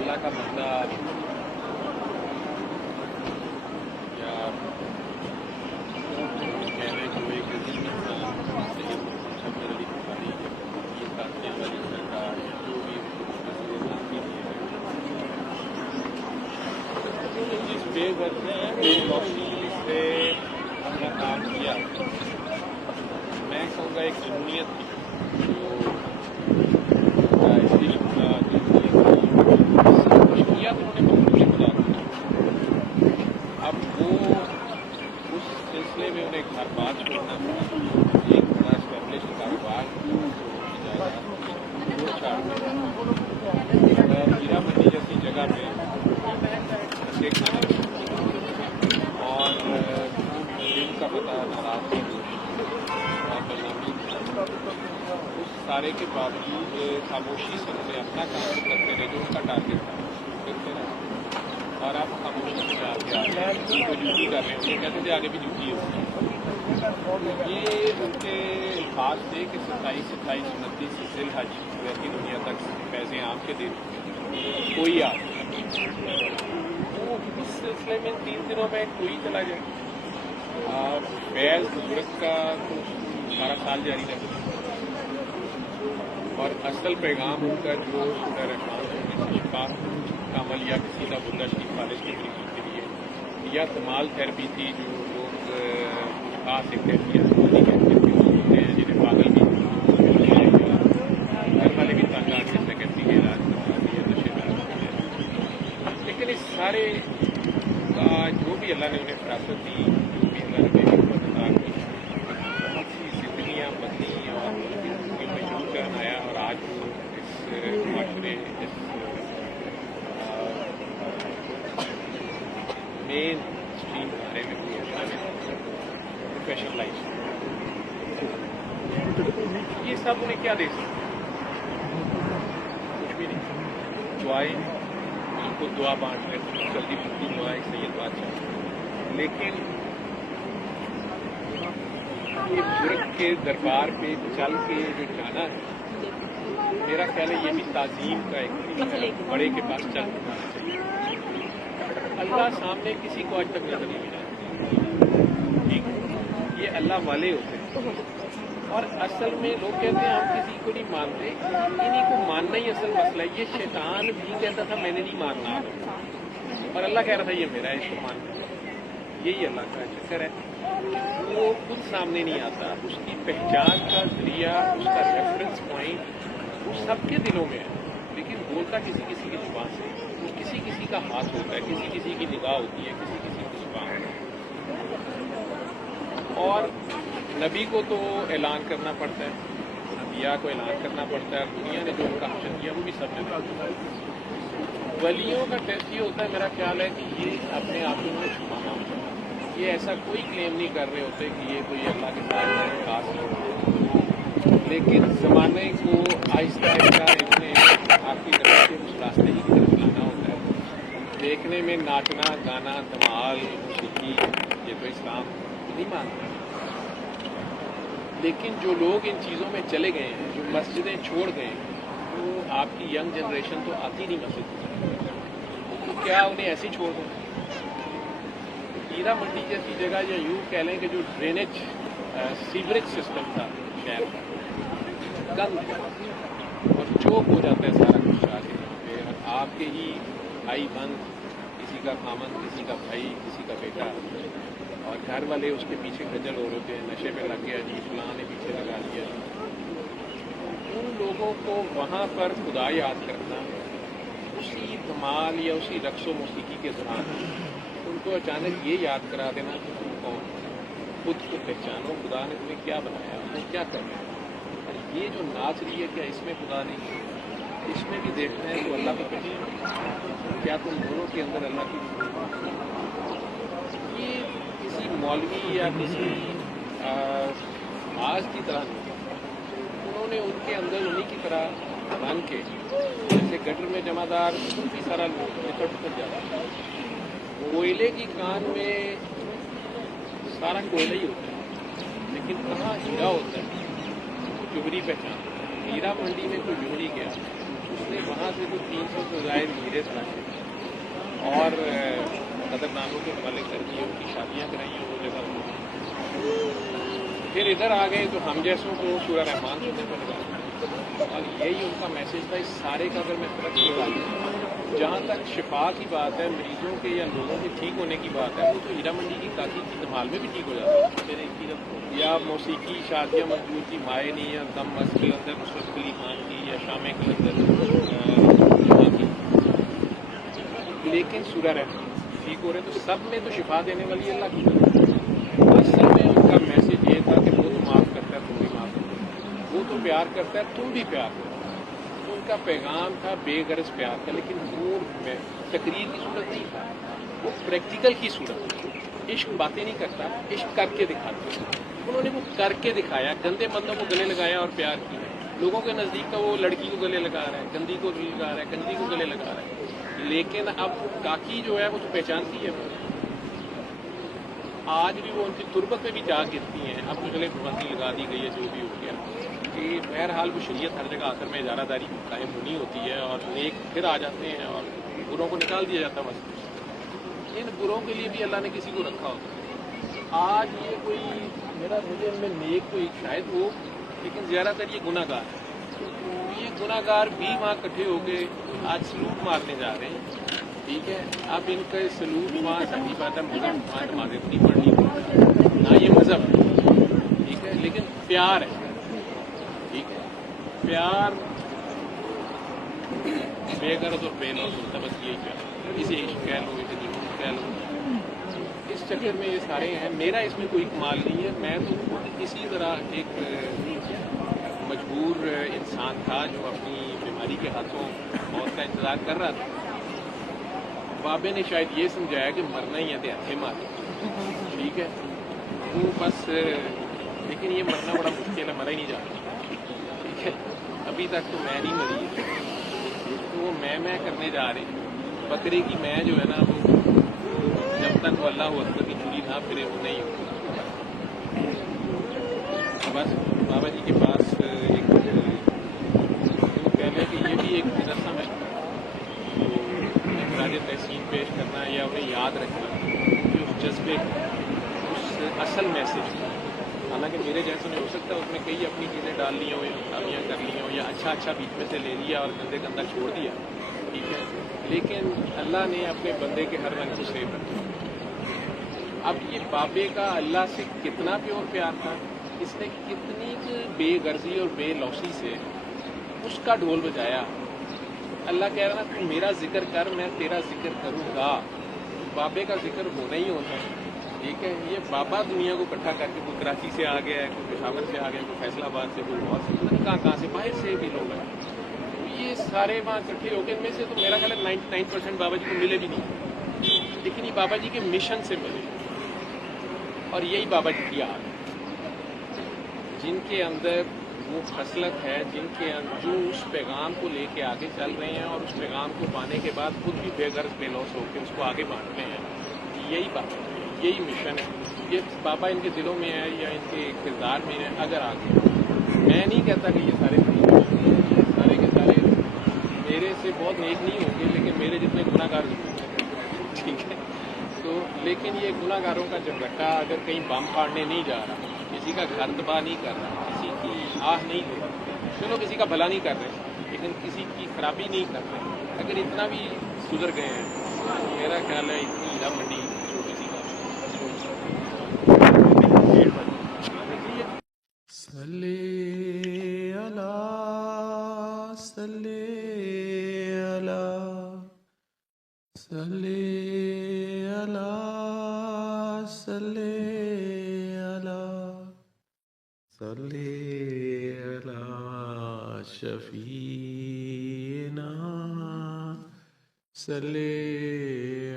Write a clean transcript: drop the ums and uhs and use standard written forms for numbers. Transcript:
اللہ کا بندہ یا کہنے کو ایک عظیم انسان سید شمس علی بخاری یہ تاثیر والی سرکار جو بھی جس بے بے روشنی سے اپنا کام کیا، میں کہوں گا ایک جنونیت تھی جو اب وہ اس سلسلے میں انہیں گھر بار چھوڑنا پڑا، ایک بڑا اسٹیبلش کاروبار ہیرا منڈی جیسی جگہ پہ اور دن کا پتہ ناراض اس سارے کے باوجود خاموشی سے انہیں اپنا کام کرتے رہے جو ان کا ٹارگیٹ تھا کرتے رہے، اور آپ خاموشی سے آگے کو ڈیوٹی کر رہے ہیں، کہتے تھے آگے بھی ڈیوٹی ہوتی ہے۔ یہ ان کے خاص تھے کہ 27-28-29 سے ذی الحج ویسی دنیا تک پیسے عام کے دن کوئی آ تو اس سلسلے میں 3 دنوں میں کوئی چلا جائے، فیض بزرگ کا تو سارا سال جاری رہے، اور اصل پیغام ان کا جو سورہ رحمان شریفہ کا عمل یا کسی کا بندہ شریف خالص کی طریقے کے لیے یا تمال تھراپی تھی، جو لوگ خاص ایک کیفیت ہوتے ہیں جنہیں پاگل بھی گھر والے بھی تنگ آ کے سیکنڈری کے علاج کروا دیا، نشے میں لیکن اس سارے کا جو بھی اللہ نے انہیں فراست دی، جو بھی اللہ نے حکمت عطا کی، بہت سی زندگیاں بدلی اور میں شروع کرنا آیا، اور آج وہ اس معاشرے اس مین اسٹریم بارے میں پروفیشنل لائف یہ سب انہیں کیا دے سکتے، کچھ بھی نہیں، دعائیں ان کو دعا بانٹ رہے جلدی بھرتی دعا ایک سید بادشاہ، لیکن یہ بزرگ کے دربار پہ چل کے جو جانا ہے، میرا خیال ہے یہ بھی تعظیم کا ایک طریقہ ہے، بڑے کے پاس چل کے جانا چاہیے۔ اللہ سامنے کسی کو آج تک نظر نہیں ملا، ٹھیک، یہ اللہ والے ہوتے ہیں، اور اصل میں لوگ کہتے ہیں ہم کسی کو نہیں مانتے، انہیں کو ماننا ہی اصل مسئلہ ہے۔ یہ شیطان بھی کہتا تھا میں نے نہیں ماننا، اور اللہ کہہ رہا تھا یہ میرا ہے، اس کو ماننا، یہی اللہ کا چکر ہے۔ وہ خود سامنے نہیں آتا، اس کی پہچان کا ذریعہ، اس کا ریفرنس پوائنٹ وہ سب کے دلوں میں ہے، لیکن بولتا کسی کسی کی زبان سے، وہ کسی کسی کا ہاتھ ہوتا ہے، کسی کسی کی نگاہ ہوتی ہے، کسی کسی کی زبان ہے۔ اور نبی کو تو اعلان کرنا پڑتا ہے، نبیاء کو اعلان کرنا پڑتا ہے، دنیا نے جو ان کا حشر کیا وہ بھی سب نے دیکھا۔ ولیوں کا ٹیسٹ یہ ہوتا ہے، میرا خیال ہے کہ یہ اپنے آپ کو چھپانا ہوتا ہے، یہ ایسا کوئی کلیم نہیں کر رہے ہوتے کہ یہ کوئی اللہ کے ساتھ خاص لوگ ہیں، لیکن زمانے کو آہستہ آہستہ انہیں آپ کی طرف سے اس راستے ہی کی طرف لانا ہوتا ہے۔ دیکھنے میں ناچنا گانا دھمال موسیقی یہ تو اسلام نہیں مانتا، لیکن جو لوگ ان چیزوں میں چلے گئے ہیں، جو مسجدیں چھوڑ گئے ہیں، وہ آپ کی ینگ جنریشن تو آتی نہیں مسجد، تو کیا انہیں ایسے ہی چھوڑ دیں؟ ہیرا منڈی جیسی جگہ، یا یوں کہہ لیں کہ جو ڈرینیج سیوریج سسٹم تھا شہر کا، گند اور چوک ہو جاتا ہے سارا کچھ آ کے، آپ کے ہی بھائی بند، کسی کا خامن، کسی کا بھائی، کسی کا بیٹا، اور گھر والے اس کے پیچھے خجل ہو رہے تھے، نشے پہ لگ گیا جی، فلاں نے پیچھے لگا دیا جی۔ ان لوگوں کو وہاں پر خدا یاد کرنا، اسی دھمال یا اسی رقص و موسیقی کے دوران ان उनको अचानक ये याद करा देना कि तुम कौन हो, खुद को पहचानो, खुदा ने तुम्हें क्या बनाया, तुम क्या कर रहे हो। और ये जो नाच रही है, क्या इसमें खुदा नहीं है? इसमें भी देखना है तो अल्लाह को पहचानो, क्या तुम दोनों के अंदर अल्लाह की, ये किसी मौलवी या किसी आज की तरह नहीं, उन्होंने उनके अंदर उन्हीं की तरह बन के, जैसे गटर में जमादार काफ़ी सारा निकट कर जाता है, कोयले की कान में सारा कोयला ही होता है, लेकिन कहाँ हीरा होता है वो जोहरी पहचान। हीरा मंडी में कोई जोहरी गया, उसने वहाँ से कोई 300 से ज़ायद हीरे तलाशे और कदरदानों के हवाले कर दिए, उनकी शादियाँ कराई वो जगह पर। फिर इधर आ गए तो हम जैसों को सूरह रहमान सुनने पर लगा, और यही उनका मैसेज था। इस सारे का अगर मैं तरफ निकालूँ, जहाँ तक शिफा की बात है, मरीजों के या लोगों के ठीक होने की बात है, वो तो हीरा मंडी की काकी की धमाल में भी ठीक हो जाता है, या मौसीकी शादियाँ मंजूर की माए नहीं, या दम मस्क के अंदर नुसरत अली खान की, या शाम के अंदर की, लेकिन सूरह रहमान ठीक हो रहे, तो सब में तो शिफा देने वाली अल्लाह की। असल में उनका मैसेज ये था कि वो तो माफ़ करता है, तुम भी माफ़ करो, वो तो प्यार करता है, तुम भी प्यार करो। उनका पैगाम था बेगरज प्यार का, लेकिन वो तकरीर की सूरत नहीं था, वो प्रैक्टिकल की सूरत थी। इश्क बातें नहीं करता, इश्क करके दिखाता। उन्होंने वो करके दिखाया, गंदे बंदों को गले लगाया और प्यार किया। लोगों के नज़दीक का वो लड़की को गले लगा रहा है, गंदी को लगा रहा है, गंदी को गले लगा रहा है, लेकिन अब काकी जो है वो तो पहचानती है। आज भी वो उनकी तुरबत पे भी जा गिरती हैं। अब तो चले पाबंदी लगा दी गई है, जो भी हो गया, कि बहरहाल वो शरीयत हर जगह आखिर में इजारादारी कायम होनी होती है, और नेक फिर आ जाते हैं और बुरों को निकाल दिया जाता है। बस इन बुरों के लिए भी अल्लाह ने किसी को रखा होता है। आज ये कोई मेरा मुझे में नेक कोई शायद हो, लेकिन ज़्यादातर ये गुनाहगार है। ये गुनाहगार भी वहाँ इकट्ठे होके आज सलूट मारने जा रहे हैं। ठीक है, अब इनका सलूट वहाँ सही बात है, मजहब वहाँ नमाजें नहीं पढ़नी, ना ये मजहब है, ठीक है, लेकिन प्यार है। ठीक है, प्यार बेगरज और बेलौस होता है, बस यही प्यार। इसे इश्क कह लो, इसे जुनून कह लो, इस चक्कर में ये सारे हैं। मेरा इसमें कोई कमाल नहीं है, मैं तो खुद इसी तरह एक मजबूर इंसान था जो अपनी बीमारी के हाथों मौत का इंतज़ार कर रहा था। बाबे ने शायद ये समझाया कि मरना ही है तो हथे मार, ठीक है, वो बस, लेकिन ये मरना बड़ा मुश्किल है, मरा ही नहीं जाता। ठीक है, अभी तक तो मैं नहीं मरी, तो वो मैं करने जा रही बकरे की मैं जो है ना, वो जब तक वो अल्लाह अकबर की छुरी ना फिरे वो नहीं होती। बस बाबा जी के पास एक तो कह लें कि ये भी एक रस्म है, तहसीन पेश करना या उन्हें याद रखना कि उस जज्बे उस असल मैसेज। हालांकि मेरे जैसे नहीं हो सकता, उसमें कई अपनी चीज़ें डाल ली हो या खराबियाँ कर ली हो या अच्छा बीच में से ले लिया और गंदे गंदा छोड़ दिया, ठीक है, लेकिन अल्लाह ने अपने बंदे के हर रंग को सेव रखा। अब ये बाबे का अल्लाह से कितना प्योर प्यार था, इसने कितनी बेगर्जी और बेलौसी से उसका ढोल बजाया। अल्लाह कह रहा ना, तू मेरा जिक्र कर, मैं तेरा जिक्र करूँगा। बाबे का जिक्र होना ही होता है, ठीक है। ये बाबा दुनिया को इकट्ठा करके, कोई कराची से आ गया है, कोई पेशावर से आ गया, कोई फैसलाबाद से, कोई और से, कहाँ से, बाहर से भी लोग हैं, तो ये सारे वहाँ इकट्ठे हो गए। इनमें से तो मेरा ख्याल है 99% बाबा जी को मिले भी नहीं, लेकिन ये बाबा जी के मिशन से मिले, और यही बाबा जी की आदत, जिनके अंदर वो खसलत है, जिनके जो उस पैगाम को लेके आगे चल रहे हैं और उस पैगाम को पाने के बाद खुद भी बेगर्ज बेलौस होकर उसको आगे बांट रहे हैं। यही बात, यही मिशन है। ये बाबा इनके दिलों में है या इनके किरदार में है। अगर आगे, मैं नहीं कहता कि ये सारे सारे के सारे मेरे से बहुत नेक नहीं होंगे, लेकिन मेरे जितने गुनाहगार होंगे, ठीक है। तो लेकिन ये गुनाहगारों का झगड़ा अगर कहीं बम फाड़ने नहीं जा रहा, किसी का घर तबाह नहीं कर रहा, किसी की आह नहीं दे रहा, चलो किसी का भला नहीं कर रहे, लेकिन किसी की खराबी नहीं कर रहे, अगर इतना भी सुधर गए हैं, मेरा ख्याल है इतनी हीरा मंडी छोटी सी बात। सल्ले अला सल्ले अला صلی علی صلی علی شفیعنا صلی